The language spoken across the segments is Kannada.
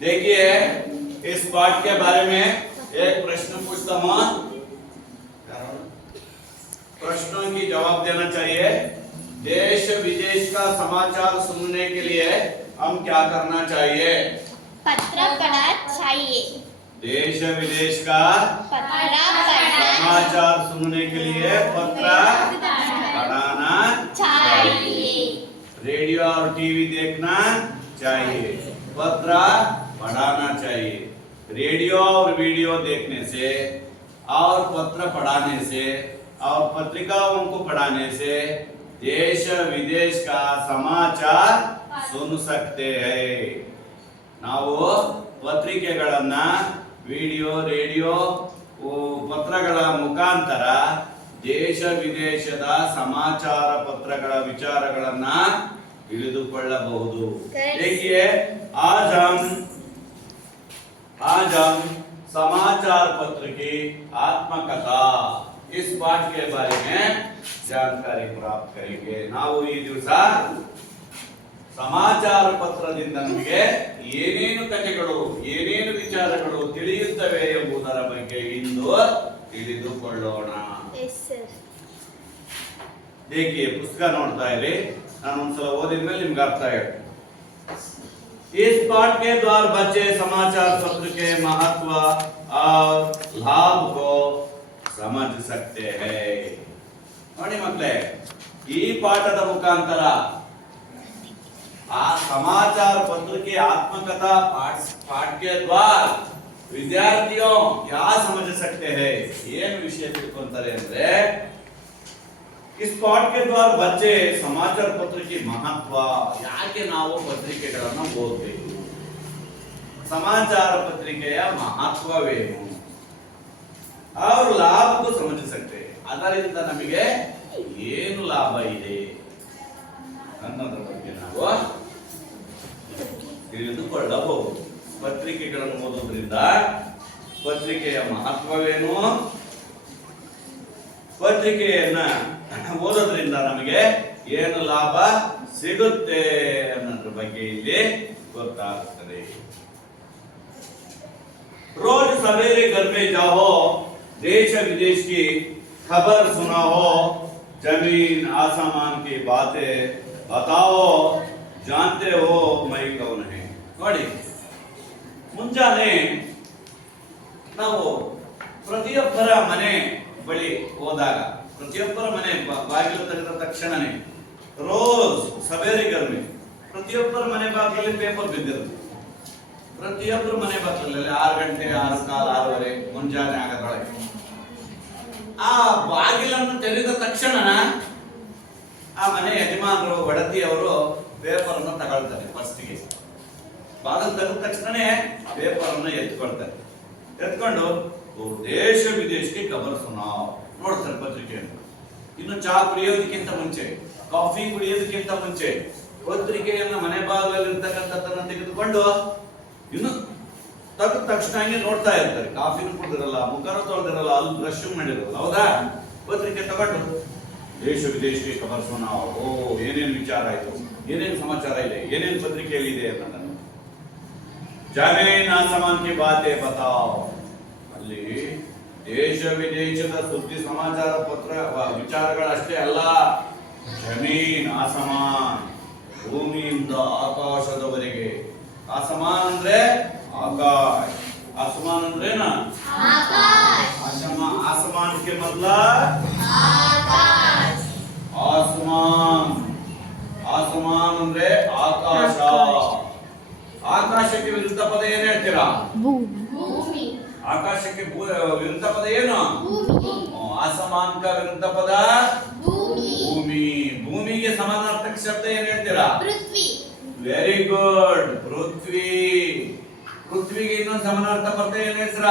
देखिए इस पाठ के बारे में एक प्रश्न पूछता हूं, प्रश्नों की जवाब देना चाहिए। देश विदेश का समाचार सुनने के लिए हम क्या करना चाहिए? पत्र पढ़ना चाहिए। देश विदेश का पत्र समाचार सुनने के लिए पत्र पढ़ना चाहिए। रेडियो और टीवी देखना चाहिए, पत्र पढ़ाना चाहिए। रेडियो और वीडियो देखने से और पत्र पढ़ाने से और पत्रिकाओं को पढ़ाने से देश विदेश का समाचार सुन सकते हैं। ನಾವು ಪತ್ರಿಕೆಗಳನ್ನ ವಿಡಿಯೋ ರೇಡಿಯೋ ಪತ್ರಗಳ ಮುಖಾಂತರ ದೇಶ ವಿದೇಶದ ಸಮಾಚಾರ ಪತ್ರಗಳ ವಿಚಾರಗಳನ್ನ ತಿಳಿದುಕೊಳ್ಳಬಹುದು। देखिए आज हम समाचार पत्र की आत्मकथा इस पाठ के बारे में जानकारी प्राप्त करेंगे। ನಾವು ಈ ದಿವಸ ಸಮಾಚಾರ ಪತ್ರದಿಂದ ನಮಗೆ ಏನೇನು ಕಥೆಗಳು ಏನೇನು ವಿಚಾರಗಳು ತಿಳಿಯುತ್ತವೆ ಎಂಬುದರ ಬಗ್ಗೆ ಇಂದು ತಿಳಿದುಕೊಳ್ಳೋಣ। देखिए पुस्तक ನೋಡ್ತಾ ಇರಿ, ನಾನು ಒಂದ್ಸಲ ಓದಿದ ಮೇಲೆ ನಿಮಗೆ ಅರ್ಥ ಆಗುತ್ತೆ। इस पाठ के द्वारा बच्चे समाचार पत्र के महत्व और लाभ को समझ सकते हैं। ನೋಡಿ ಮಕ್ಕಳೇ, ಈ ಪಾಠದ ಮುಖಾಂತರ समाचार पत्र की आत्मकथा पाठ के द्वारा विद्यार्थियों क्या समझ सकते हैं, ये विषय ತಿಳ್ಕೊಂತಾರೆ ಅಂದ್ರೆ इस पाठ के द्वारा बच्चे समाचार पत्र की महत्व ಯಾಕೆ ನಾವು ಪತ್ರಿಕೆಗಳನ್ನು ಓದಬೇಕು, समाचार ಪತ್ರಿಕೆಯ ಮಹತ್ವವೇನು और लाभ को समझ सकते हैं। ಅದರಿಂದ ನಮಗೆ ಏನು ಲಾಭ ಇದೆ ಅನ್ನೋದ್ರ ಬಗ್ಗೆ ನಾವು ತಿಳಿದುಕೊಳ್ಳಬಹುದು। ಪತ್ರಿಕೆಗಳನ್ನು ಓದೋದ್ರಿಂದ ಪತ್ರಿಕೆಯ ಮಹತ್ವವೇನು, ಪತ್ರಿಕೆಯನ್ನ ಓದೋದ್ರಿಂದ ನಮಗೆ ಏನು ಲಾಭ ಸಿಗುತ್ತೆ ಅನ್ನೋದ್ರ ಬಗ್ಗೆ ಇಲ್ಲಿ ಗೊತ್ತಾಗುತ್ತದೆ। रोज सवेरे घर में जाओ, देश विदेश की खबर सुनाओ, जमीन आसमान की बातें बताओ, जानते हो मैं कौन है। ನೋಡಿ, ಮುಂಜಾನೆ ನಾವು ಪ್ರತಿಯೊಬ್ಬರ ಮನೆ ಬಳಿ ಹೋದಾಗ ಪ್ರತಿಯೊಬ್ಬರ ಮನೆ ಬಾಗಿಲು ತೆಗೆದ ತಕ್ಷಣನೇ ರೋಜ್ ಸವೇರೆ घर में ಪ್ರತಿಯೊಬ್ಬರ ಮನೆ ಬಾಗಿಲಲ್ಲಿ ಪೇಪರ್ ಬಿದ್ದಿರುತ್ತೆ। ಪ್ರತಿಯೊಬ್ಬರ ಮನೆ ಬಾಗಿಲಲ್ಲಿ 6 ಗಂಟೆ 6 ಕಾಲ 6:30 ಮುಂಜಾನೆ ಆಗದೊಳಗೆ ಆ ಬಾಗಿಲನ್ನು ತೆರೆದ ತಕ್ಷಣ ಆ ಮನೆ ಯಜಮಾನರು ಒಡತಿಯವರು ಪೇಪರ್ ಅನ್ನು ತಗೊಳ್ತಾರೆ। ಫಸ್ಟ್ಗೆ ಬಾಗಿಲು ತೆಗೆದ ತಕ್ಷಣ ಪೇಪರ್ ಅನ್ನು ಎತ್ಕೊಳ್ತಾರೆ, ಎತ್ಕೊಂಡು ದೇಶ ವಿದೇಶಕ್ಕೆ ಖಬರ್ ಸುನಾವ್ ನೋಡ್ತಾರೆ ಪತ್ರಿಕೆಯನ್ನು। ಇನ್ನು ಚಹಾ ಕುಡಿಯೋದಕ್ಕಿಂತ ಮುಂಚೆ, ಕಾಫಿ ಕುಡಿಯೋದಕ್ಕಿಂತ ಮುಂಚೆ ಪತ್ರಿಕೆಯನ್ನು ಮನೆ ಬಾಗಿಲಲ್ಲಿ ಇರ್ತಕ್ಕಂಥದ್ದನ್ನ ತೆಗೆದುಕೊಂಡು ಇನ್ನು ತೆಗೆದ ತಕ್ಷಣ ಹಂಗೆ ನೋಡ್ತಾ ಇರ್ತಾರೆ। ಕಾಫಿನೂ ಕುಡಿದಿರಲ್ಲ, ಮುಖನೂ ತೊಳೆದಿರಲ್ಲ, ಅಲ್ಲಿ ಬ್ರಷ್ ಮಾಡಿರಲ್ಲ, ಹೌದಾ? ಪತ್ರಿಕೆ ತಗೊಂಡು ದೇಶ ವಿದೇಶಕ್ಕೆ ಖಬರ್ ಸುನಾವ್, ಓ ಏನೇನು ವಿಚಾರ ಆಯ್ತು, ಏನೇನು ಸಮಾಚಾರ ಇದೆ, ಏನೇನು ಪತ್ರಿಕೆಯಲ್ಲಿ ಇದೆ ಅನ್ನೋದನ್ನು ಜಮೀನ್ ಆಸಮಾನ್ ಕಿ ಬಾತೆ ಬತಾವ್, ಅಲ್ಲಿ ದೇಶ ವಿದೇಶದ ಸುದ್ದಿ ಸಮಾಚಾರ ಪತ್ರ ವಿಚಾರಗಳಷ್ಟೇ ಅಲ್ಲ, ಜಮೀನ್ ಆಸಮಾನ್ ಭೂಮಿಯಿಂದ ಆಕಾಶದವರೆಗೆ। ಆಸಮಾನ್ ಅಂದ್ರೆ ಆಕಾಶ, ಆಸಮಾನ್ ಅಂದ್ರೇನ आसमान के मतलब आकाश, आसमान, आसमान ಅಂದ್ರೆ ಆಕಾಶ। ಆಕಾಶಕ್ಕೆ ವಿರುದ್ಧ ಪದ ಏನು ಹೇಳ್ತೀರಾ? ಭೂಮಿ। ಆಕಾಶಕ್ಕೆ ವಿರುದ್ಧ ಪದ ಏನು? ಭೂಮಿ। आसमान का विरुद्ध पद भूमि। भूमि, भूमिಗೆ ಸಮಾನಾರ್ಥಕ ಶಬ್ದ ಏನು ಹೇಳ್ತೀರಾ? ಪೃಥ್ವಿ। ವೆರಿ ಗುಡ್, ಪೃಥ್ವಿ। ಪೃಥ್ವಿಗೆ ಇನ್ನೊಂದು ಸಮಾನಾರ್ಥ ಪದ ಏನು ಹೆಸರ?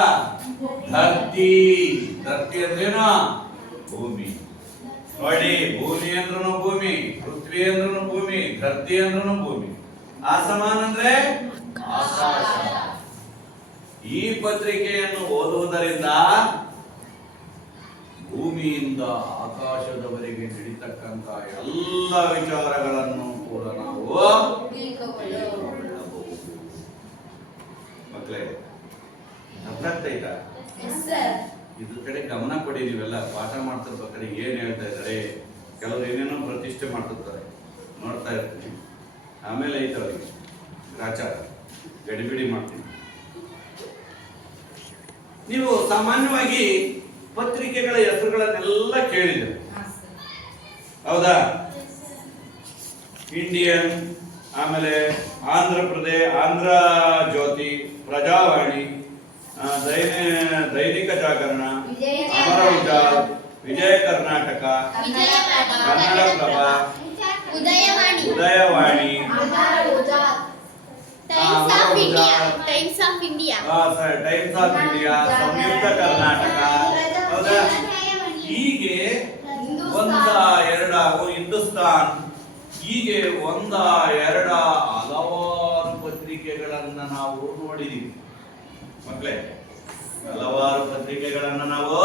ಧರ್ತಿ। ಧರ್ತಿ ಅಂದ್ರೇನು? ಭೂಮಿ। ನೋಡಿ, ಭೂಮಿ ಅಂದ್ರೂ ಭೂಮಿ, ಪೃಥ್ವಿ ಅಂದ್ರೂ ಭೂಮಿ, ಧರ್ತಿ ಅಂದ್ರೂ ಭೂಮಿ, ಆಸಮಾನ ಅಂದ್ರೆ ಆಕಾಶ। ಈ ಪತ್ರಿಕೆಯನ್ನು ಓದುವುದರಿಂದ ಭೂಮಿಯಿಂದ ಆಕಾಶದವರೆಗೆ ನಡೀತಕ್ಕಂತ ಎಲ್ಲ ವಿಚಾರಗಳನ್ನು ಕೂಡ ನಾವು ತಿಳ್ಕೊಳ್ಳಬಹುದು। ಮಕ್ಕಳೇ, ಅರ್ಥ ಆಗ್ತೈತಾ? ಇದ್ರ ಕಡೆ ಗಮನ ಕೊಡಿ. ನೀವೆಲ್ಲ ಪಾಠ ಮಾಡ್ತಿರ್ಬೇಕಾದ್ರೆ ಏನ್ ಹೇಳ್ತಾ ಇದ್ದಾರೆ, ಕೆಲವರು ಏನೇನೋ ಪ್ರತಿಷ್ಠೆ ಮಾಡ್ತಿರ್ತಾರೆ, ನೋಡ್ತಾ ಇರ್ತೀನಿ. ಆಮೇಲೆ ಐತೆ ಅವರಿಗೆ ಗ್ರಾಚಾರ, ಗಡಿಬಿಡಿ ಮಾಡ್ತೀನಿ. ನೀವು ಸಾಮಾನ್ಯವಾಗಿ ಪತ್ರಿಕೆಗಳ ಹೆಸರುಗಳನ್ನೆಲ್ಲ ಕೇಳಿದ್ದೀರಿ, ಹೌದಾ? ಇಂಡಿಯನ್, ಆಮೇಲೆ Andhra Jyothi, Prajavani, Dainik Jagran, Amar Ujala, Vijaya Karnataka, Kannadaprabha, Udayavani, Times of India, Samyukta Karnataka, ಹೌದಾ? ಹೀಗೆ ಒಂದ ಎರಡ ಹಿಂದೂಸ್ತಾನ್, ಹೀಗೆ ಒಂದ ಎರಡ ಹಲವಾರು ಪತ್ರಿಕೆಗಳನ್ನ ನಾವು ನೋಡಿದೀವಿ ಮಕ್ಕಳೇ, ಹಲವಾರು ಪತ್ರಿಕೆಗಳನ್ನ ನಾವು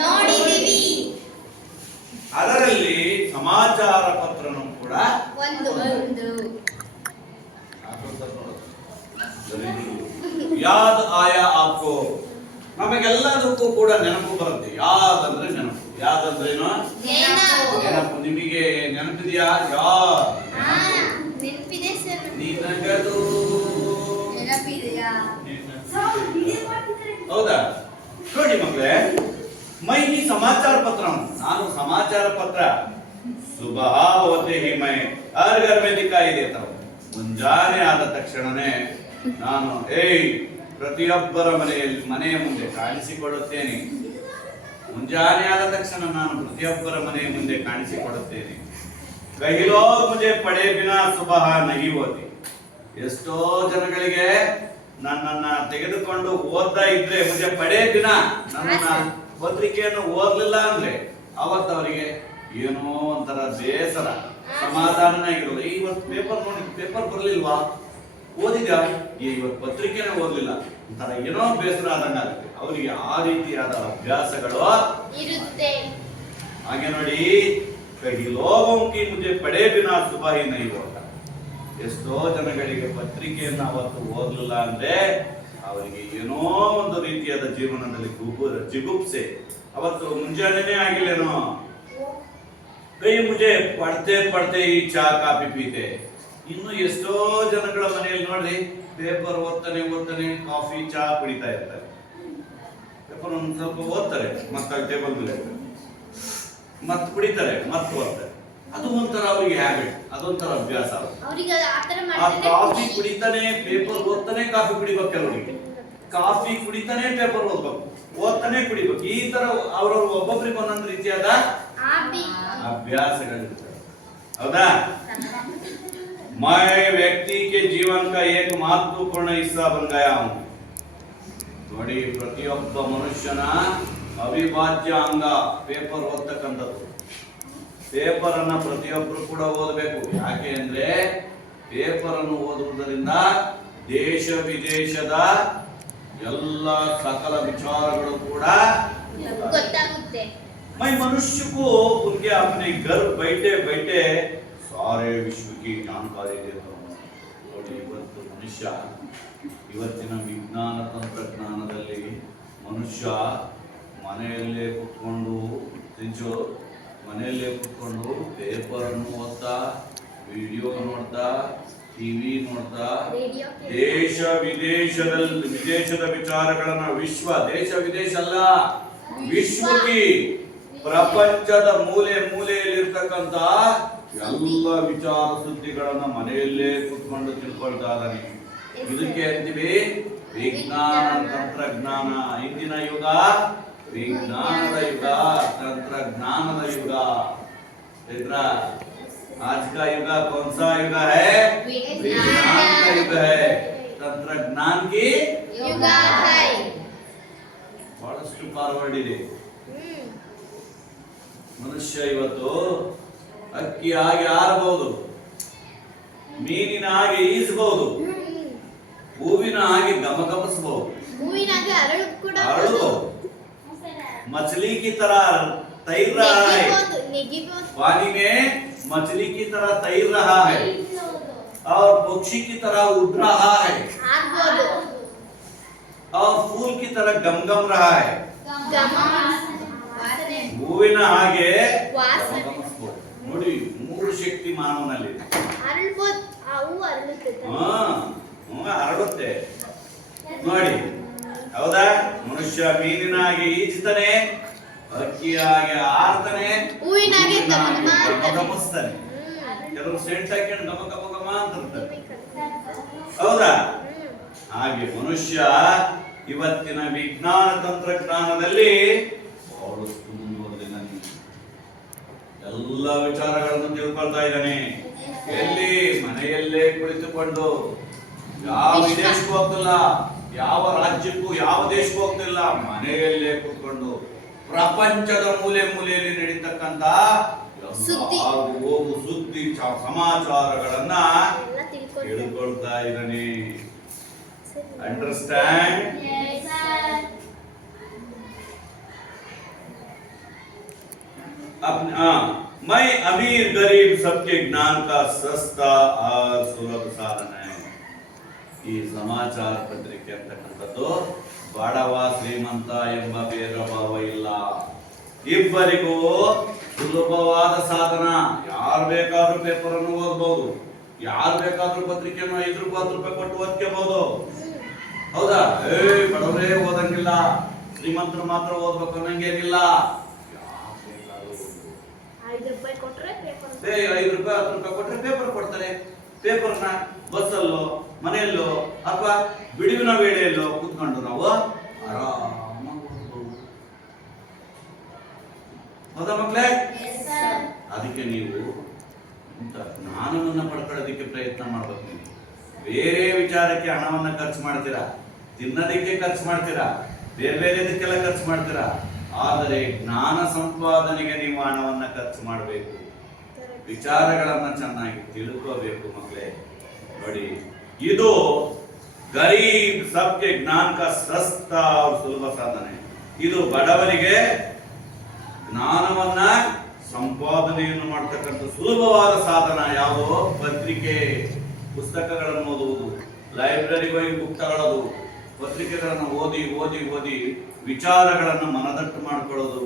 ನೋಡಿದೀವಿ. ಅದರಲ್ಲಿ ಸಮಾಚಾರ ಪತ್ರನೂ ಕೂಡ ಒಂದು. ಯಾದ್ ಆಯಾ ಆಪ್ಕೋ, ನಮಗೆಲ್ಲದಕ್ಕೂ ಕೂಡ ನೆನಪು ಬರುತ್ತೆ. ಯಾದಂದ್ರೆ ನೆನಪು, ಯಾದಂದ್ರೇನು ನೆನಪು. ನಿಮಗೆ ನೆನಪಿದೆಯಾ? ನೆನಪಿದೆ ಸರ್. ನಿನಗದು ನೆನಪಿದೆಯಾ? ಹೌದಾ? ನೋಡಿ ಮಕ್ಕಳೇ, ಮೈ ಈ ಸಮಾಚಾರ ಪತ್ರ, ನಾನು ಸಮಾಚಾರ ಪತ್ರ ಸುಬಹ ಹೋತೆ ಹಿ ಮೈ ಹರ್ ಘರ್ ಮೇ ದಿಖಾಯಿ ದೇತಾ ಹೂಂ. ಮುಂಜಾನೆ ಆದ ತಕ್ಷಣನೇ ನಾನು ಪ್ರತಿಯೊಬ್ಬರ ಮನೆಯ ಮುಂದೆ ಕಾಣಿಸಿಕೊಳ್ಳುತ್ತೇನೆ. ಮುಂಜಾನೆ ಆದ ತಕ್ಷಣ ನಾನು ಪ್ರತಿಯೊಬ್ಬರ ಮನೆಯ ಮುಂದೆ ಕಾಣಿಸಿಕೊಳ್ಳುತ್ತೇನೆ. ಕಹಿ ಲೋಗ್ ಮುझे ಪಡೆ ಬಿನಾ ಸುಬಹ ನಹಿ ಹೋತಿ. ಎಷ್ಟೋ ಜನಗಳಿಗೆ ನನ್ನನ್ನ ತೆಗೆದುಕೊಂಡು ಓದ್ತಾ ಇದ್ರೆ, ಮುझे ಪಡೆ ಬಿನಾ, ನನ್ನ ಪತ್ರಿಕೆಯನ್ನು ಓದ್ಲಿಲ್ಲ ಅಂದ್ರೆ ಅವತ್ತು ಅವರಿಗೆ ಏನೋ ಒಂಥರ ಬೇಸರ, ಸಮಾಧಾನನೇ ಆಗಿರೋದು. ಇವತ್ತು ಪೇಪರ್ ನೋಡಿ, ಪೇಪರ್ ಬರ್ಲಿಲ್ವಾ, ಓದಿದ್ಯಾ, ಇವತ್ತು ಪತ್ರಿಕೆನೇ ಓದ್ಲಿಲ್ಲ, ಒಂಥರ ಏನೋ ಬೇಸರ ಆದಂಗ ಆಗುತ್ತೆ ಅವರಿಗೆ. ಆ ರೀತಿಯಾದ ಅಭ್ಯಾಸಗಳು ಇರುತ್ತೆ. ಹಾಗೆ ನೋಡಿ, ಕಹಿ ಲೋಗೋಂ ಕಿ ಮುझे ಪಡೆ ಬಿನಾ ಸುಬಹ ಹಿ ನಹಿ ಹೋತಾ. ಎಷ್ಟೋ ಜನಗಳಿಗೆ ಪತ್ರಿಕೆಯನ್ನು ಅವತ್ತು ಓದಲಿಲ್ಲ ಅಂದ್ರೆ ಅವರಿಗೆ ಏನೋ ಒಂದು ರೀತಿಯಾದ ಜೀವನದಲ್ಲಿ ಜಿಗುಪ್ಸೆ. ಅವತ್ತು ಮುಂಜಾನೆನೇ ಆಗಿಲ್ಲೇನೋ, ಕೈ ಮುझे ಪಡ್ತೆ ಪಡ್ತೆ ಈ ಚಾ ಕಾಫಿ ಪೀತೆ. ಇನ್ನು ಎಷ್ಟೋ ಜನಗಳ ಮನೆಯಲ್ಲಿ ನೋಡ್ರಿ, ಪೇಪರ್ ಓದ್ತಾನೆ ಕಾಫಿ ಚಾ ಕುಡಿತಾ ಇರ್ತಾರೆ. ಪೇಪರ್ ಒಂದ್ ಸ್ವಲ್ಪ ಓದ್ತಾರೆ, ಮತ್ತೆ ಟೇಬಲ್ ಮೇಲೆ ಮತ್ತೆ ಕುಡಿತಾರೆ, ಮತ್ತೆ ಓದ್ತಾರೆ. ಅದು ಒಂಥರ ಅವರಿಗೆ ಹ್ಯಾಬಿಟ್, ಅದೊಂಥರ ಅಭ್ಯಾಸ. ಆ ಕಾಫಿ ಕುಡಿತಾನೆ ಪೇಪರ್ ಓದ್ತಾನೆ ಕಾಫಿ ಕುಡಿಬೇಕು. ಕೆಲವರಿಗೆ ಕಾಫಿ ಕುಡಿತಾನೆ ಪೇಪರ್ ಓದ್ಬೇಕು, ಓದ್ತಾನೆ ಕುಡಿಬೇಕು. ಈ ತರ ಅವ್ರವ್ರು ಒಬ್ಬೊಬ್ರಿಗೆ ಒಂದೊಂದು ರೀತಿಯಾದ ಅಭ್ಯಾಸಗಳಿರ್ತವೆ, ಹೌದಾ? मैं व्यक्ति के जीवन का एक महत्वपूर्ण हिस्सा बन गया हूं. ನೋಡಿ, ಪ್ರತಿಯೊಬ್ಬ ಮನುಷ್ಯನ ಅವಿಭಾಜ್ಯ ಅಂಗ ಪೇಪರ್ ಓದ್ತಕ್ಕಂಥದ್ದು. ಪೇಪರ್ ಅನ್ನ ಪ್ರತಿಯೊಬ್ಬರು ಕೂಡ ಓದಬೇಕು. ಯಾಕೆ ಅಂದ್ರೆ ಪೇಪರ್ ಅನ್ನು ಓದುವುದರಿಂದ ದೇಶ ವಿದೇಶದ ಎಲ್ಲ ಸಕಲ ವಿಚಾರಗಳು ಕೂಡ ಗೊತ್ತಾಗುತ್ತೆ. मैं मनुष्य को उनके अपने घर बैठे बैठे सारे विश्व की जानकारी देता हूँ. ನೋಡಿ, ಇವತ್ತು ಮನುಷ್ಯ, ಇವತ್ತಿನ ವಿಜ್ಞಾನ ತಂತ್ರಜ್ಞಾನದಲ್ಲಿ ಮನುಷ್ಯ ಮನೆಯಲ್ಲೇ ಕುತ್ಕೊಂಡು ಪೇಪರ್ ಅನ್ನು ಓದ್ತಾ, ವಿಡಿಯೋ ನೋಡ್ತಾ, ಟಿವಿ ನೋಡ್ತಾ, ದೇಶ ವಿದೇಶದ ವಿಚಾರಗಳನ್ನ, ದೇಶ ವಿದೇಶ ಅಲ್ಲ, ವಿಶ್ವಕ್ಕೆ, ಪ್ರಪಂಚದ ಮೂಲೆಯಲ್ಲಿರ್ತಕ್ಕಂತ ಎಲ್ಲ ವಿಚಾರ ಸುದ್ದಿಗಳನ್ನ ಮನೆಯಲ್ಲೇ ಕುತ್ಕೊಂಡು ತಿಳ್ಕೊಳ್ತಾ ಇದ್ದಾನೆ. ಇದಕ್ಕೆ ಅಂತೀವಿ ವಿಜ್ಞಾನ ತಂತ್ರಜ್ಞಾನ. ಇಂದಿನ ಯುಗ ವಿಜ್ಞಾನದ ಯುಗ, ತಂತ್ರಜ್ಞಾನದ ಯುಗ. आज का युग कौन सा युग है? विज्ञान का युग है, ತಂತ್ರಜ್ಞಾನ की युग है. ಬಹಳಷ್ಟು ಫಾರ್ವರ್ಡ್ ಇದೆ. ಮನುಷ್ಯ ಇವತ್ತು ಅಕ್ಕಿಯಾಗಿ ಆರಬಹುದು, ಮೀನಿನ ಹಾಗೆ ಈಸಬಹುದು, ಹೂವಿನ ಹಾಗೆ ಗಮಗಮಿಸಬಹುದು, ಅರಳಬಹುದು, मछली की तरह तैर रहा है, पानी में मछली की तरह तैर रहा है और पक्षी की तरह उड़ रहा है. तरह गमगम रहा है ವಾಸನೆ ಹೂವಿನ ಹಾಗೆ ವಾಸನೆ. ಗಮಗಮಿಸ್ಬೋದು. ನೋಡಿ ಮೂರು ಶಕ್ತಿ ಮಾನವನಲ್ಲಿದೆ. ಅರಳ್ಬೋದು ಆ ಹೂ ಅರಳುತ್ತೆ ಹರಡುತ್ತೆ ನೋಡಿ, ಹೌದಾ? ಮನುಷ್ಯ ಮೀನಿನಾಗಿ ಈಜ್ತಾನೆ, ಹಕ್ಕಿಯಾಗಿ ಆಡ್ತಾನೆ, ಹೂವಿನಾಗೆ ಗಮಗಮಿಸ್ತಾನೆ. ಕೆಲವರು ಸೆಂಟ್ ಹಾಕೊಂಡು ಗಮ ಗಮ ಗಮ ಅಂತಿರ್ತಾರೆ, ಹೌದಾ? ಹಾಗೆ ಮನುಷ್ಯ ಇವತ್ತಿನ ವಿಜ್ಞಾನ ತಂತ್ರಜ್ಞಾನದಲ್ಲಿ ಬಹಳಷ್ಟು ಮುಂದುವರೆದಿದ್ದಾನೆ. ಎಲ್ಲ ವಿಚಾರಗಳನ್ನು ತಿಳ್ಕೊಳ್ತಾ ಇದ್ದಾನೆ. ಎಲ್ಲಿ? ಮನೆಯಲ್ಲೇ ಕುಳಿತುಕೊಂಡು. ಯಾವ ವಿದೇಶಕ್ಕೂ ಹೋಗ್ತಿಲ್ಲ, ಯಾವ ರಾಜ್ಯಕ್ಕೂ ಯಾವ ದೇಶಕ್ಕೂ ಹೋಗ್ತಿಲ್ಲ, ಮನೆಯಲ್ಲೇ ಕೂತ್ಕೊಂಡು ಪ್ರಪಂಚದ ಮೂಲೆ ಮೂಲೆಯಲ್ಲಿ ನಡೀತಕ್ಕಂತ ಸುದ್ದಿ, ಹೋಗು ಸುದ್ದಿ ಸಮಾಚಾರಗಳನ್ನ ತಿಳ್ಕೊಳ್ತಾ ಇದ್ದಾನೆ. ಅಂಡರ್ಸ್ಟ್ಯಾಂಡ್? मैं अमीर गरीब सबके ज्ञान का सस्ता और सुलभ साधन है. ಈ ಸಮಾಚಾರ ಪತ್ರಿಕೆ ಅಂತಕ್ಕಂಥದ್ದು ಬಡವ ಶ್ರೀಮಂತ ಎಂಬ ಭೇದ ಭಾವ ಇಲ್ಲ, ಇಬ್ಬರಿಗೂ ಸುಲಭವಾದ ಸಾಧನ. ಯಾರು ಬೇಕಾದ್ರೂ ಪೇಪರ್ ಅನ್ನು ಓದಬಹುದು, ಯಾರು ಬೇಕಾದ್ರೂ ಪತ್ರಿಕೆಯನ್ನು 5 ರೂಪಾಯಿ 10 ರೂಪಾಯಿ ಕೊಟ್ಟು ಓದ್ಕೋಬಹುದು, ಹೌದಾ? ಬಡವರೇ ಓದಂಗಿಲ್ಲ, ಶ್ರೀಮಂತರು ಮಾತ್ರ ಓದ್ಬೇಕು ಅನ್ನಂಗೇನಿಲ್ಲ. 5 ರೂಪಾಯಿ ಕೊಟ್ರೆ ಪೇಪರ್, 5 ರೂಪಾಯಿ 10 ರೂಪಾಯಿ ಕೊಟ್ರೆ ಪೇಪರ್ ಕೊಡ್ತಾರೆ. ಪೇಪರ್ನ ಬಸ್ಸಲ್ಲೋ ಮನೆಯಲ್ಲೋ ಅಥವಾ ಬಿಡುವಿನ ವೇಳೆಯಲ್ಲೋ ಕೂತ್ಕೊಂಡು ನಾವು ಆರಾಮಾಗಿ ಓದ್ಬೋದು, ಹೌದಾ ಮಕ್ಕಳೇ? ಅದಕ್ಕೆ ನೀವು ಜ್ಞಾನವನ್ನ ಪಡ್ಕೊಳ್ಳೋದಕ್ಕೆ ಪ್ರಯತ್ನ ಮಾಡ್ಬೇಕು. ನೀವು ಬೇರೆ ವಿಚಾರಕ್ಕೆ ಹಣವನ್ನ ಖರ್ಚು ಮಾಡ್ತೀರಾ, ತಿನ್ನೋದಕ್ಕೆ ಖರ್ಚು ಮಾಡ್ತೀರಾ, ಬೇರೆ ಬೇರೆ ಇದಕ್ಕೆಲ್ಲ ಖರ್ಚು ಮಾಡ್ತೀರಾ. ಆದರೆ ಜ್ಞಾನ ಸಂಪಾದನೆಗೆ ನೀವು ಹಣವನ್ನ ಖರ್ಚು ಮಾಡಬೇಕು, ವಿಚಾರಗಳನ್ನ ಚೆನ್ನಾಗಿ ತಿಳ್ಕೋಬೇಕು ಮಕ್ಕಳೇ. ನೋಡಿ, ಇದು ಗರೀಬ್ ಸಬ್ಕೆ ಜ್ಞಾನ ಕಾ ಸಸ್ತಾ और ಸುಲಭ ಸಾಧನೆ. ಇದು ಬಡವರಿಗೆ ಜ್ಞಾನವನ್ನ ಸಂಪಾದನೆಯನ್ನು ಮಾಡ್ತಕ್ಕಂಥ ಸುಲಭವಾದ ಸಾಧನ. ಯಾವುದು? ಪತ್ರಿಕೆ, ಪುಸ್ತಕಗಳನ್ನು ಓದುವುದು, ಲೈಬ್ರರಿಗೆ ಹೋಗಿ ಬುಕ್ ತಗೊಳ್ಳೋದು, ಪತ್ರಿಕೆಗಳನ್ನು ಓದಿ ಓದಿ ಓದಿ ವಿಚಾರಗಳನ್ನು ಮನದಟ್ಟು ಮಾಡಿಕೊಳ್ಳೋದು.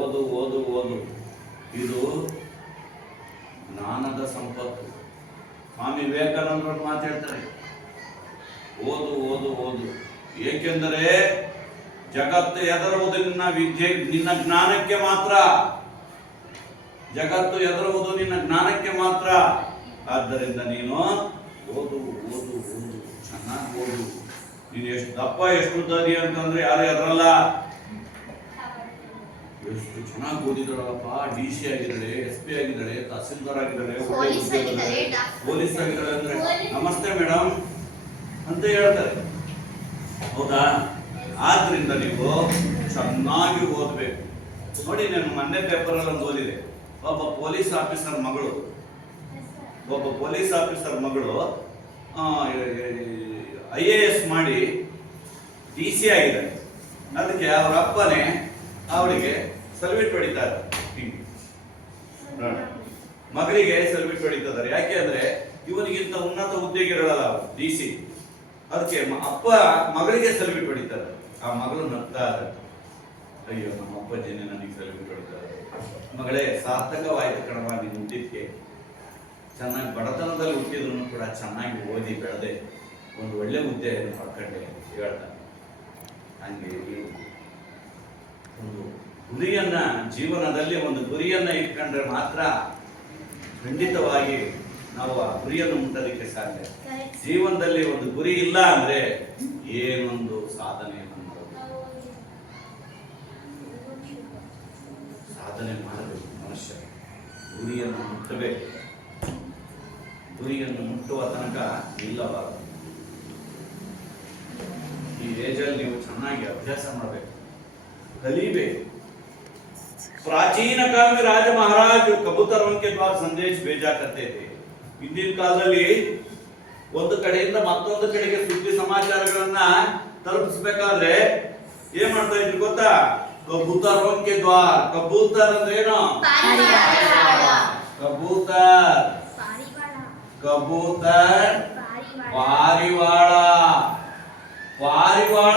ಓದು ಓದು ಓದು, ಇದು ಜ್ಞಾನದ ಸಂಪತ್ತು. ಸ್ವಾಮಿ ವಿವೇಕಾನಂದರು ಮಾತಾಡ್ತಾರೆ, ಓದು ಓದು ಓದು. ಏಕೆಂದರೆ ಜಗತ್ತು ಎದರುವುದು ನಿನ್ನ ವಿದ್ಯೆ, ನಿನ್ನ ಜ್ಞಾನಕ್ಕೆ ಮಾತ್ರ. ಜಗತ್ತು ಎದರುವುದು ನಿನ್ನ ಜ್ಞಾನಕ್ಕೆ ಮಾತ್ರ. ಆದ್ದರಿಂದ ನೀನು ಓದು ಓದು ಓದು, ಚೆನ್ನಾಗಿ ಓದು. ನೀನು ಎಷ್ಟು ದಪ್ಪ ಎಷ್ಟು ಉದ್ದದಿ ಅಂತಂದ್ರೆ ಯಾರು ಎದರಲ್ಲ. ಎಷ್ಟು ಚೆನ್ನಾಗಿ ಓದಿದಾಳಪ್ಪ, DC ಆಗಿದ್ದಾಳೆ, SP ಆಗಿದ್ದಾಳೆ, ತಹಸೀಲ್ದಾರ್ ಆಗಿದ್ದಾಳೆ, ಪೊಲೀಸ್ ಆಗಿದ್ದಾಳೆ ಅಂದ್ರೆ ನಮಸ್ತೆ ಮೇಡಮ್ ಅಂತ ಹೇಳ್ತಾರೆ, ಹೌದಾ? ಆದ್ರಿಂದ ನೀವು ಚೆನ್ನಾಗಿ ಓದ್ಬೇಕು. ನೋಡಿ, ನಾನು ಮೊನ್ನೆ ಪೇಪರ್ ಅಲ್ಲಿ ಒಂದು ಓದಿದೆ. ಒಬ್ಬ ಪೊಲೀಸ್ ಆಫೀಸರ್ ಮಗಳು IAS ಮಾಡಿ DC ಆಗಿದ್ದಾರೆ. ಅದಕ್ಕೆ ಅವರ ಅಪ್ಪನೇ ಅವಳಿಗೆ ಸಲ್ಯೂಟ್ ಹೊಡಿತಾರೆ, ಮಗಳಿಗೆ ಸಲ್ಯೂಟ್ ಹೊಡಿತಾರೆ. ಯಾಕೆ ಅಂದ್ರೆ ಇವನಿಗಿಂತ ಉನ್ನತ ಹುದ್ದೆಗಿರಲ್ಲ DC. ಅದಕ್ಕೆ ಅಪ್ಪ ಮಗಳಿಗೆ ಸಲ್ಯೂಟ್ ಹೊಡಿತಾರೆ. ಆ ಮಗಳು ನಗ್ತಾ ಇದ್ದಾರೆ, ಅಯ್ಯೋ ನಮ್ಮ ಅಪ್ಪಾಜಿನೇ ನನಗೆ ಸಲ್ಯೂಟ್ ಹೊಡಿತಾರೆ. ಮಗಳೇ, ಸಾರ್ಥಕವಾಯ್ತು ಕಣವ, ನೀನು ಹುಟ್ಟಿದ್ಕೆ ಚೆನ್ನಾಗಿ ಬಡತನದಲ್ಲಿ ಹುಟ್ಟಿದ್ರು ಕೂಡ ಚೆನ್ನಾಗಿ ಓದಿ ಬೆಳೆದೆ ಒಂದು ಒಳ್ಳೆ ಹುದ್ದೆಯನ್ನು ಪಡ್ಕೊಂಡೆ ಹೇಳ್ತಾರೆ. ಹಂಗೆ ಒಂದು ಗುರಿಯನ್ನ, ಜೀವನದಲ್ಲಿ ಒಂದು ಗುರಿಯನ್ನ ಇಟ್ಕೊಂಡ್ರೆ ಮಾತ್ರ ಖಂಡಿತವಾಗಿ ನಾವು ಆ ಗುರಿಯನ್ನು ಮುಟ್ಟೋದಕ್ಕೆ ಸಾಧ್ಯ. ಜೀವನದಲ್ಲಿ ಒಂದು ಗುರಿ ಇಲ್ಲ ಅಂದ್ರೆ ಏನೊಂದು ಸಾಧನೆ ಮಾಡಬೇಕು. ಮನುಷ್ಯ ಗುರಿಯನ್ನು ಮುಟ್ಟಬೇಕು. ಗುರಿಯನ್ನು ಮುಟ್ಟುವ ತನಕ ನಿಲ್ಲಬಾರದು. ಈ ಏಜಲ್ಲಿ ನೀವು ಚೆನ್ನಾಗಿ ಅಭ್ಯಾಸ ಮಾಡಬೇಕು, ಕಲಿಬೇಕು. ಪ್ರಾಚೀನ ಕಾಲ में राजा महाराज कबूतरों के द्वारा संदेश भेजा करते थे. ಹಿಂದಿನ ಕಾಲದಲ್ಲಿ ಒಂದು ಕಡೆಯಿಂದ ಮತ್ತೊಂದು ಕಡೆಗೆ ಸುದ್ದಿ ಸಮಾಚಾರಗಳನ್ನ ತಲುಪಿಸಬೇಕಾದ್ರೆ ಏನ್ ಮಾಡ್ತಾ ಇದ್ರು ಗೊತ್ತಾ? ಕಬೂತರೋं के द्वार. ಕಬೂತರ್ ಅಂದ್ರೆ ಏನು? ಕಬೂತರ್, ಕಬೂತರ್, ಪಾರಿವಾಳ. ಪಾರಿವಾಳ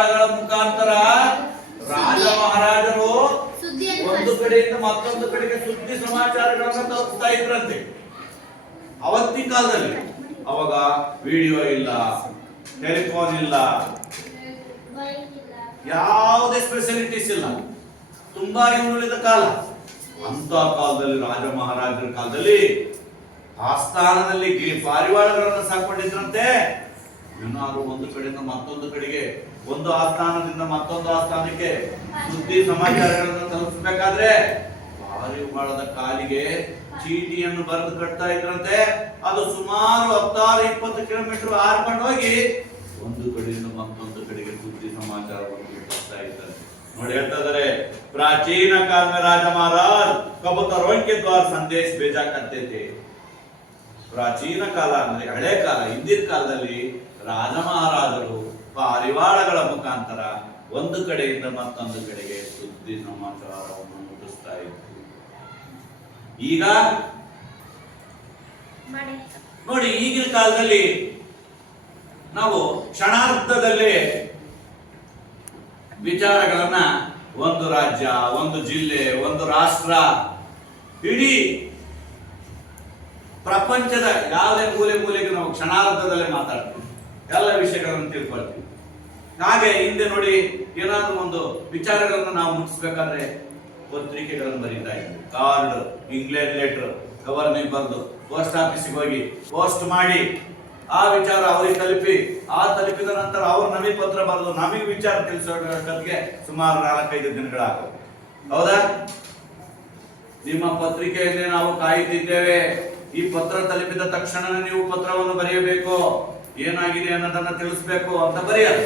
ಕಾಲದಲ್ಲಿ ಅವಾಗ ವಿಡಿಯೋ ಇಲ್ಲ, ಟೆಲಿಫೋನ್ ಇಲ್ಲ, ಯಾವುದೇ ಸ್ಪೆಷಾಲಿಟೀಸ್ ಇಲ್ಲ, ತುಂಬಾ ಹಿಂದುಳಿದ ಕಾಲ. ಅಂತ ಕಾಲದಲ್ಲಿ ರಾಜ ಮಹಾರಾಜರ ಕಾಲದಲ್ಲಿ ಆಸ್ಥಾನದಲ್ಲಿ ಪಾರಿವಾಳಗಳನ್ನು ಸಾಕೊಂಡಿದ್ರಂತೆ. ಏನಾದ್ರು ಒಂದು ಕಡೆಯಿಂದ ಮತ್ತೊಂದು ಕಡೆಗೆ, ಒಂದು ಆಸ್ಥಾನದಿಂದ ಮತ್ತೊಂದು ಆಸ್ಥಾನಕ್ಕೆ ಸುದ್ದಿ ಸಮಾಚಾರಗಳನ್ನು ತಲುಪಿಸಬೇಕಾದ್ರೆ ಪಾರಿವಾಳದ ಕಾಲಿಗೆ ಚೀಟಿಯನ್ನು ಬರೆದು ಕಟ್ತಾ ಇದ್ರಂತೆ. ಅದು ಸುಮಾರು 16-20 ಕಿಲೋಮೀಟರ್ ಹಾರ್ಕೊಂಡು ಹೋಗಿ ಒಂದು ಕಡೆಯಿಂದ ಮತ್ತೊಂದು ಕಡೆಗೆ ಸುದ್ದಿ ಸಮಾಚಾರವನ್ನು ಬಿಟ್ಟಿಸ್ತಾ ಇದ್ದಾರೆ. ನೋಡಿ ಹೇಳ್ತಾ ಇದ್ದಾರೆ, ಪ್ರಾಚೀನ काल में राजा महाराज कबूतरों के द्वारा संदेश भेजा करते थे. ಪ್ರಾಚೀನ ಕಾಲ ಅಂದ್ರೆ ಹಳೆ ಕಾಲ, ಹಿಂದಿನ ಕಾಲದಲ್ಲಿ ರಾಜ ಮಹಾರಾಜರು ಪಾರಿವಾಳಗಳ ಮುಖಾಂತರ ಒಂದು ಕಡೆಯಿಂದ ಮತ್ತೊಂದು ಕಡೆಗೆ ಸುದ್ದಿ ಸಮಾಚಾರವನ್ನು ಮುಟ್ಟಿಸ್ತಾ ಇದ್ರು. ಈಗ ನೋಡಿ, ಈಗಿನ ಕಾಲದಲ್ಲಿ ನಾವು ಕ್ಷಣಾರ್ಧದಲ್ಲಿ ವಿಚಾರಗಳನ್ನ ಒಂದು ರಾಜ್ಯ, ಒಂದು ಜಿಲ್ಲೆ, ಒಂದು ರಾಷ್ಟ್ರ, ಇಡೀ ಪ್ರಪಂಚದ ಯಾವುದೇ ಮೂಲೆಗೆ ನಾವು ಕ್ಷಣಾರ್ಧದಲ್ಲೇ ಮಾತಾಡ್ತೀವಿ, ಎಲ್ಲ ವಿಷಯಗಳನ್ನು ತಿಳ್ಕೊಳ್ತೀವಿ. ಹಾಗೆ ಹಿಂದೆ ನೋಡಿ, ಏನಾದ್ರೂ ಒಂದು ವಿಚಾರಗಳನ್ನು ನಾವು ಮುಟ್ಟಿಸ್ಬೇಕಾದ್ರೆ ಪತ್ರಿಕೆಗಳನ್ನು ಬರೀತಾ ಇದ್ವಿ. ಕಾರ್ಡ್, ಇಂಗ್ಲೆಂಡ್ ಲೆಟರ್, ಗವರ್ನಿಂಗ್ ಬರೆದು ಪೋಸ್ಟ್ ಆಫೀಸಿಗೆ ಹೋಗಿ ಪೋಸ್ಟ್ ಮಾಡಿ ಆ ವಿಚಾರ ಅವರಿಗೆ ತಲುಪಿ, ಆ ತಲುಪಿದ ನಂತರ ಅವ್ರು ನಮಗೆ ಪತ್ರ ಬರೆದು ನಮಗೆ ವಿಚಾರ ತಿಳಿಸೋದಕ್ಕೆ ಸುಮಾರು 4-5 ದಿನಗಳಾಗವು. ಹೌದಾ? ನಿಮ್ಮ ಪತ್ರಿಕೆಯನ್ನೇ ನಾವು ಕಾಯುತ್ತಿದ್ದೇವೆ. ಈ ಪತ್ರ ತಲುಪಿದ ತಕ್ಷಣ ನೀವು ಪತ್ರವನ್ನು ಬರೆಯಬೇಕು, ಏನಾಗಿದೆ ಅನ್ನೋದನ್ನ ತಿಳಿಸ್ಬೇಕು ಅಂತ ಬರೆಯೋದು.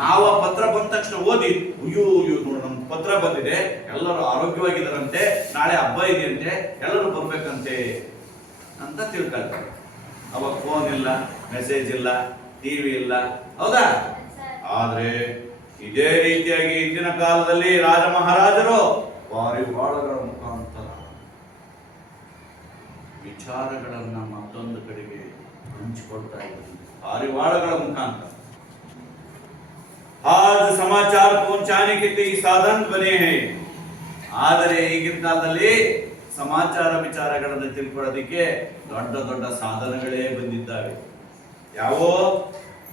ನಾವು ಆ ಪತ್ರ ಬಂದ ತಕ್ಷಣ ಓದಿ, ಅಯ್ಯೋ ನೋಡಿ ನಮ್ ಪತ್ರ ಬಂದಿದೆ, ಎಲ್ಲರೂ ಆರೋಗ್ಯವಾಗಿದ್ದಾರಂತೆ, ನಾಳೆ ಹಬ್ಬ ಇದೆಯಂತೆ, ಎಲ್ಲರೂ ಬರ್ಬೇಕಂತೆ ಅಂತ ತಿಳ್ಕೊಳ್ತಾರೆ. ಅವಾಗ ಫೋನ್ ಇಲ್ಲ, ಮೆಸೇಜ್ ಇಲ್ಲ, ಟಿವಿ ಇಲ್ಲ. ಹೌದಾ? ಆದ್ರೆ ಇದೇ ರೀತಿಯಾಗಿ ಇಂದಿನ ಕಾಲದಲ್ಲಿ ರಾಜ ಮಹಾರಾಜರು ಪಾರಿವಾಳಗಳ ಮುಖಾಂತರ ವಿಚಾರಗಳನ್ನ ಮತ್ತೊಂದು ಕಡೆಗೆ ಹಂಚಿಕೊಳ್ತಾ ಇದ್ದಾರೆ. ಪಾರಿವಾಳಗಳ ಮುಖಾಂತರ आज समाचार पहुंचाने के कई साधन बने हैं. ಆದರೆ ಈಗಿನ ಕಾಲದಲ್ಲಿ ಸಮಾಚಾರ ವಿಚಾರಗಳನ್ನು ತಿಳ್ಕೊಳ್ಳೋದಕ್ಕೆ ದೊಡ್ಡ ದೊಡ್ಡ ಸಾಧನಗಳೇ ಬಂದಿದ್ದಾವೆ. ಯಾವೋ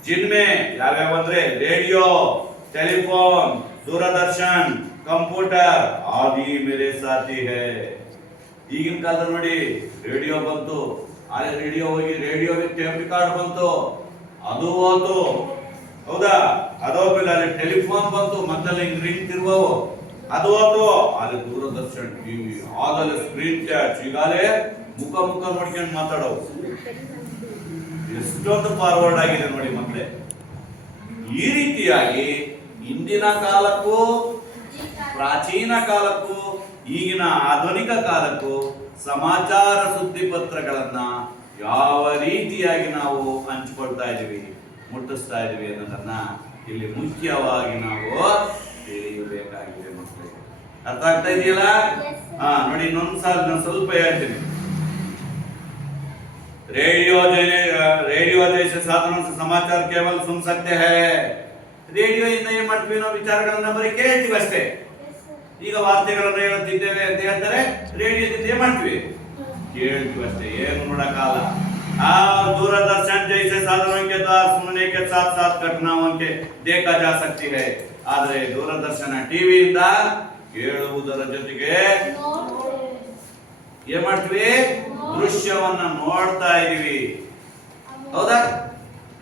ಜಿನ್ಮೆ ಯಾವ್ಯಾವ ಅಂದ್ರೆ ರೇಡಿಯೋ, ಟೆಲಿಫೋನ್, ದೂರದರ್ಶನ್, ಕಂಪ್ಯೂಟರ್ ಆದಿ ಮೇರೆ ಸಾಥಿ ಹೈ. ಈಗಿನ ಕಾಲದಲ್ಲಿ ನೋಡಿ, ರೇಡಿಯೋ ಬಂತು, ಆ ರೇಡಿಯೋ ಹೋಗಿ ರೇಡಿಯೋ ಟೇಪ್ ರೆಕಾರ್ಡ್ ಬಂತು, ಅದು ಹೋತು. ಹೌದಾ? ಅದೋಮೇಲೆ ಅಲ್ಲಿ ಟೆಲಿಫೋನ್ ಬಂತು, ಮತ್ತಲ್ಲಿ ರಿಂಗ್ ತಿರುವವು, ಅದು ಹೋತು. ಅಲ್ಲಿ ದೂರದರ್ಶನ್, ಟಿವಿ, ಆದಲ್ಲಿ ಸ್ಕ್ರೀನ್ ಟಚ್, ಈಗಾಗಲೇ ಮುಖ ನೋಡ್ಕೊಂಡು ಮಾತಾಡೋವು. ಎಷ್ಟೊಂದು ಫಾರ್ವರ್ಡ್ ಆಗಿದೆ ನೋಡಿ. ಮತ್ತೆ ಈ ರೀತಿಯಾಗಿ ಇಂದಿನ ಕಾಲಕ್ಕೂ ಪ್ರಾಚೀನ ಕಾಲಕ್ಕೂ ಈಗಿನ ಆಧುನಿಕ ಕಾಲಕ್ಕೂ ಸಮಾಚಾರ ಸುದ್ದಿ ಪತ್ರಗಳನ್ನ ಯಾವ ರೀತಿಯಾಗಿ ನಾವು ಹಂಚಿಕೊಳ್ತಾ ಇದೀವಿ, ಮುಟ್ಟಿಸ್ತಾ ಇದೀವಿ ಅನ್ನೋದನ್ನ ಇಲ್ಲಿ ಮುಖ್ಯವಾಗಿ ನಾವು ತಿಳಿಯಬೇಕಾಗಿದೆ ಮಕ್ಕಳೇ. ಅರ್ಥ ಆಗ್ತಾ ಇದೆಯಲ್ಲ? ನೋಡಿ, ಇನ್ನೊಂದು ಸಾಲ ನಾನು ಸ್ವಲ್ಪ ಹೇಳ್ತೀನಿ. ರೇಡಿಯೋ ಜೈಸೆ ಸಾಧನ ಸಮಾಚಾರ ಕೇವಲ ಸುನ್ ಸಕ್ತೆ ಹೈ. ರೇಡಿಯೋ ಇಂದ ಏನ್ ಮಾಡ್ತೀವಿ ನಾವು? ವಿಚಾರಗಳನ್ನ ಬರೀ ಕೇಳ್ತೀವಿ ಅಷ್ಟೇ. ಈಗ ವಾರ್ತೆಗಳನ್ನ ಹೇಳುತ್ತಿದ್ದೇವೆ ಅಂತ ಹೇಳ್ತಾರೆ, ರೇಡಿಯೋದಿಂದ ಏನ್ ಮಾಡ್ತೀವಿ? ಕೇಳ್ತೀವಿ ಅಷ್ಟೇ, ಏನು ನೋಡಕ್ಕಾಗಲ್ಲ. दूरदर्शन जैसे साधनों के द्वारा सुनने के साथ साथ घटनाओं के देखा जा सकती है. ಆದರೆ ದೂರದರ್ಶನ, ಟಿವಿಯಿಂದ ಕೇಳುವುದರ ಜೊತೆಗೆ ಏನ್ ಮಾಡ್ತೀವಿ? ದೃಶ್ಯವನ್ನ ನೋಡ್ತಾ ಇದೀವಿ. ಹೌದಾ?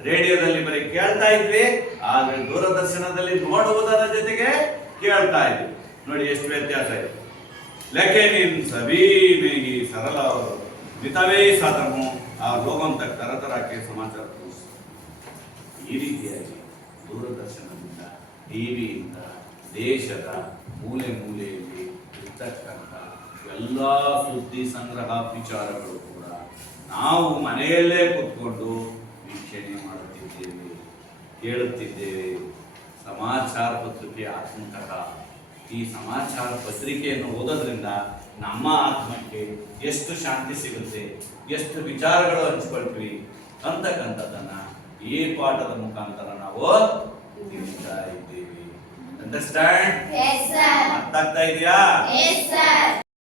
ರೇಡಿಯೋದಲ್ಲಿ ಬರೀ ಕೇಳ್ತಾ ಇದ್ವಿ, ಆದ್ರೆ ದೂರದರ್ಶನದಲ್ಲಿ ನೋಡುವುದರ ಜೊತೆಗೆ ಕೇಳ್ತಾ ಇದ್ವಿ. ನೋಡಿ ಎಷ್ಟು ವ್ಯತ್ಯಾಸ ಇದೆ. लेकिन इन सभी में ही सरल और मितव्ययी साधन हो और लोगों तक तरह तरह के समाचार ಈ ರೀತಿಯಾಗಿ ದೂರದರ್ಶನದಿಂದ, ಟಿವಿಯಿಂದ ದೇಶದ ಮೂಲೆಯಲ್ಲಿ ಇರ್ತಕ್ಕಂಥ ಎಲ್ಲ ಸುದ್ದಿ ಸಂಗ್ರಹ ವಿಚಾರಗಳು ಕೂಡ ನಾವು ಮನೆಯಲ್ಲೇ ಕೂತ್ಕೊಂಡು ವೀಕ್ಷಣೆ ಮಾಡುತ್ತಿದ್ದೇವೆ, ಕೇಳುತ್ತಿದ್ದೇವೆ. ಸಮಾಚಾರ ಪತ್ರಿಕೆ ಆತ್ಮತಃ ಈ ಸಮಾಚಾರ ಪತ್ರಿಕೆಯನ್ನು ಓದೋದ್ರಿಂದ ನಮ್ಮ ಆತ್ಮಕ್ಕೆ ಎಷ್ಟು ಶಾಂತಿ ಸಿಗುತ್ತೆ, ಎಷ್ಟು ವಿಚಾರಗಳು ಹಂಚಿಕೊಳ್ತೀವಿ ಅಂತಕ್ಕಂಥದ್ದನ್ನ ಈ ಪಾಠದ ಮುಖಾಂತರ ನಾವು ತಿಳಿತಾ ಇದ್ದೀವಿ. ಅಂಡರ್ಸ್ಟ್ಯಾಂಡ್? ಅರ್ಥ ಆಗ್ತಾ ಇದೆಯಾ?